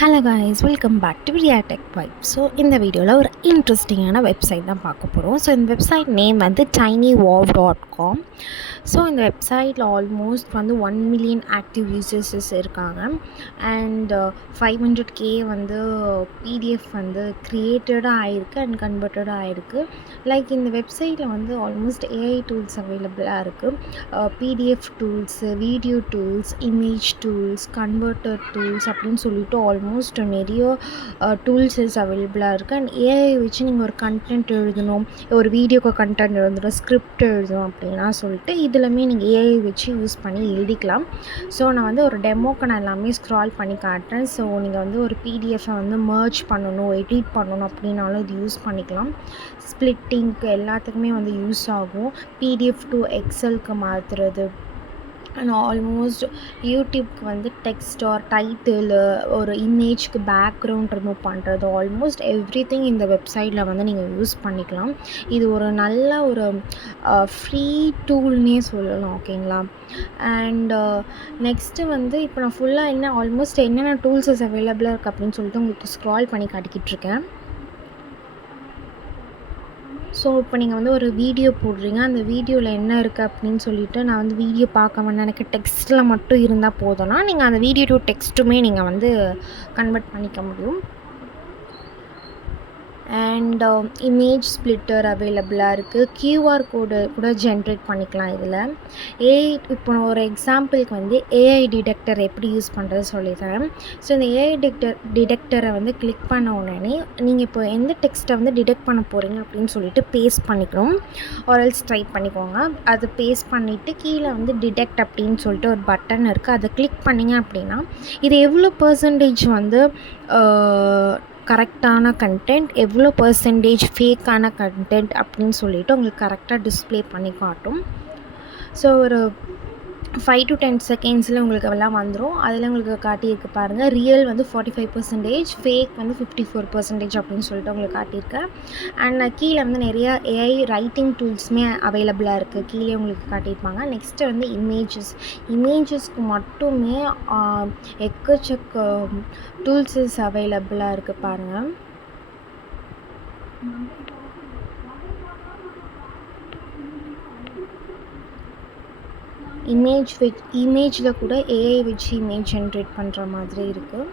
Hello guys, welcome back to Riya Tech Vibe. So இந்த வீடியோவில் ஒரு இன்ட்ரெஸ்டிங்கான வெப்சைட் தான் பார்க்க போகிறோம். ஸோ இந்த வெப்சைட் நேம் வந்து tinywav.com. ஸோ இந்த வெப்சைட்டில் ஆல்மோஸ்ட் வந்து 1 மில்லியன் ஆக்டிவ் யூசர்ஸஸ் இருக்காங்க. அண்ட் 500K வந்து பிடிஎஃப் வந்து க்ரியேட்டடாக ஆகிருக்கு அண்ட் கன்வெர்ட்டடாக ஆகிருக்கு. லைக் இந்த வெப்சைட்டில் வந்து ஆல்மோஸ்ட் ஏஐ டூல்ஸ் அவைலபிளாக இருக்குது. PDF tools, video tools, image tools, converter tools அப்படின்னு சொல்லிட்டு ஆல்மோஸ்ட் நிறைய டூல்ஸஸ் அவைலபிளாக இருக்குது. அண்ட் ஏஐ வச்சு நீங்கள் ஒரு கண்டென்ட் எழுதணும், ஒரு வீடியோக்கு கண்டென்ட் எழுதணும், ஸ்கிரிப்ட் எழுதணும் அப்படின்னா சொல்லிட்டு இதுலையுமே நீங்கள் ஏஐ வச்சு யூஸ் பண்ணி எழுதிக்கலாம். ஸோ நான் வந்து ஒரு டெமோக்கு நான் எல்லாமே ஸ்க்ரால் பண்ணி காட்டுறேன். ஸோ நீங்கள் வந்து ஒரு பிடிஎஃபை வந்து மர்ஜ் பண்ணணும், எடிட் பண்ணணும் அப்படின்னாலும் இது யூஸ் பண்ணிக்கலாம். ஸ்ப்ளிட்டிங்க்கு எல்லாத்துக்குமே வந்து யூஸ் ஆகும். பிடிஎஃப் டு எக்ஸலுக்கு மாற்றுறது அண்ட் ஆல்மோஸ்ட் யூடியூப்க்கு வந்து டெக்ஸ்ட் ஆர் டைட்டில், ஒரு இமேஜ்க்கு பேக்ரவுண்ட் ரிமூவ் பண்ணுறது, ஆல்மோஸ்ட் எவ்ரி திங் இந்த வெப்சைட்டில் வந்து நீங்கள் யூஸ் பண்ணிக்கலாம். இது ஒரு நல்ல ஒரு ஃப்ரீ டூல்னே சொல்லலாம். ஓகேங்களா? அண்ட் நெக்ஸ்ட்டு வந்து இப்போ நான் ஃபுல்லாக ஆல்மோஸ்ட் என்னென்ன டூல்ஸஸ் அவைலபிளாக இருக்குது அப்படின்னு சொல்லிட்டு உங்களுக்கு ஸ்க்ரால் பண்ணி காட்டிக்கிட்டு இருக்கேன். ஸோ இப்போ நீங்கள் வந்து ஒரு வீடியோ போடுறீங்க, அந்த வீடியோவில் என்ன இருக்குது அப்படின்னு சொல்லிவிட்டு நான் வந்து வீடியோ பார்க்க வேண்டாம், எனக்கு டெக்ஸ்ட்டில் மட்டும் இருந்தால் போதும்னா நீங்கள் அந்த வீடியோ டு டெக்ஸ்ட்டுமே நீங்கள் வந்து கன்வெர்ட் பண்ணிக்க முடியும். அண்ட் இமேஜ் ஸ்ப்ளிட்டர் அவைலபிளாக இருக்குது. கியூஆர் கோடு கூட ஜென்ரேட் பண்ணிக்கலாம் இதில். இப்போ ஒரு எக்ஸாம்பிளுக்கு வந்து ஏஐ டிடெக்டர் எப்படி யூஸ் பண்ணுறது சொல்லித்தரேன். ஸோ இந்த ஏஐ டிடெக்டரை வந்து கிளிக் பண்ண உடனே நீங்கள் இப்போ எந்த டெக்ஸ்ட்டை வந்து டிடெக்ட் பண்ண போகிறீங்க அப்படின்னு சொல்லிட்டு பேஸ்ட் பண்ணிக்கணும், ஆர்எல்ஸ் டைப் பண்ணிக்கோங்க. அது பேஸ்ட் பண்ணிவிட்டு கீழே வந்து டிடெக்ட் அப்படின்னு சொல்லிட்டு ஒரு பட்டன் இருக்குது, அதை கிளிக் பண்ணிங்க அப்படின்னா இது எவ்வளோ பர்சன்டேஜ் வந்து கரெக்டான கண்டென்ட், எவ்வளோ பர்சன்டேஜ் ஃபேக்கான கண்டென்ட் அப்படின்னு சொல்லிவிட்டு உங்களுக்கு கரெக்டாக டிஸ்பிளே பண்ணி காட்டும். ஸோ ஒரு 5 to 10 செகண்ட்ஸில் உங்களுக்கு எல்லாம் வந்துடும். அதில் உங்களுக்கு காட்டியிருக்கு பாருங்கள். ரியல் வந்து 45%, ஃபேக் வந்து 54% அப்படின்னு சொல்லிட்டு உங்களுக்கு காட்டியிருக்கேன். அண்ட் கீழே வந்து நிறைய ஏஐ ரைட்டிங் டூல்ஸுமே அவைலபிளாக இருக்குது, கீழே உங்களுக்கு காட்டியிருப்பாங்க. நெக்ஸ்ட்டு வந்து இமேஜஸ்க்கு மட்டுமே எக்கச்சக்க டூல்ஸஸ் அவைலபிளாக இருக்குது பாருங்கள். இமேஜில் கூட ஏஐ வச்சு இமேஜ் ஜென்ரேட் பண்ணுற மாதிரி இருக்குது.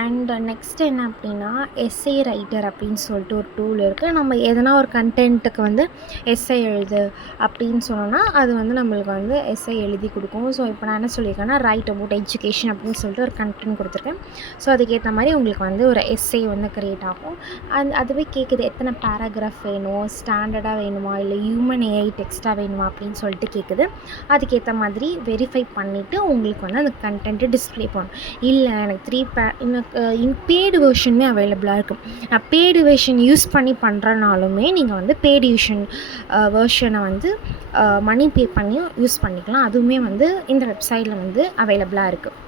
அண்ட் நெக்ஸ்ட் என்ன அப்படின்னா எஸ்ஏ ரைட்டர் அப்படின்னு சொல்லிட்டு ஒரு டூல் இருக்குது. நம்ம எதனா ஒரு கண்டென்ட்டுக்கு வந்து எஸ்ஏ எழுது அப்படின்னு சொன்னோன்னா அது வந்து நம்மளுக்கு வந்து எஸ்ஏ எழுதி கொடுக்கும். ஸோ இப்போ நான் என்ன சொல்லியிருக்கேன்னா ரைட் அபவுட் எஜுகேஷன் அப்படின்னு சொல்லிட்டு ஒரு கண்டென்ட் கொடுத்துருக்கேன். ஸோ அதுக்கேற்ற மாதிரி உங்களுக்கு வந்து ஒரு எஸ்ஏ வந்து க்ரியேட் ஆகும். அதுவே கேட்குது எத்தனை பேராகிராஃப் வேணும், ஸ்டாண்டர்டாக வேணுமா இல்லை ஹியூமன் ஏஐ டெக்ஸ்ட்டாக வேணுமா அப்படின்னு சொல்லிட்டு கேட்குது. அதுக்கேற்ற மாதிரி வெரிஃபை பண்ணிவிட்டு உங்களுக்கு வந்து அந்த கண்டென்ட்டு டிஸ்பிளே பண்ணணும். இல்லை எனக்கு பெய்டு வெர்ஷனுமே அவைலபிளாக இருக்கும். பெய்டு வெர்ஷன் யூஸ் பண்ணி பண்ணுறனாலுமே நீங்கள் வந்து பெய்டு வெர்ஷனை வந்து மணி பே பண்ணி யூஸ் பண்ணிக்கலாம். அதுவுமே வந்து இந்த வெப்சைட்டில் வந்து அவைலபிளாக இருக்குது.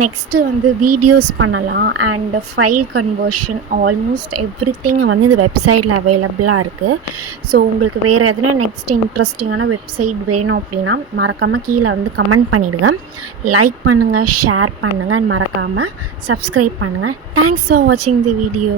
நெக்ஸ்ட்டு வந்து வீடியோஸ் பண்ணலாம் and file conversion, almost every thing வந்து இந்த வெப்சைட்டில் அவைலபிளாக இருக்குது. ஸோ உங்களுக்கு வேறு எதுனா நெக்ஸ்ட் இன்ட்ரெஸ்டிங்கான வெப்சைட் வேணும் அப்படின்னா மறக்காமல் கீழே வந்து கமெண்ட் பண்ணிவிடுங்க. லைக் பண்ணுங்கள், ஷேர் பண்ணுங்கள், மறக்காமல் சப்ஸ்கிரைப் பண்ணுங்கள். தேங்க்ஸ் ஃபார் வாட்சிங் தி வீடியோ.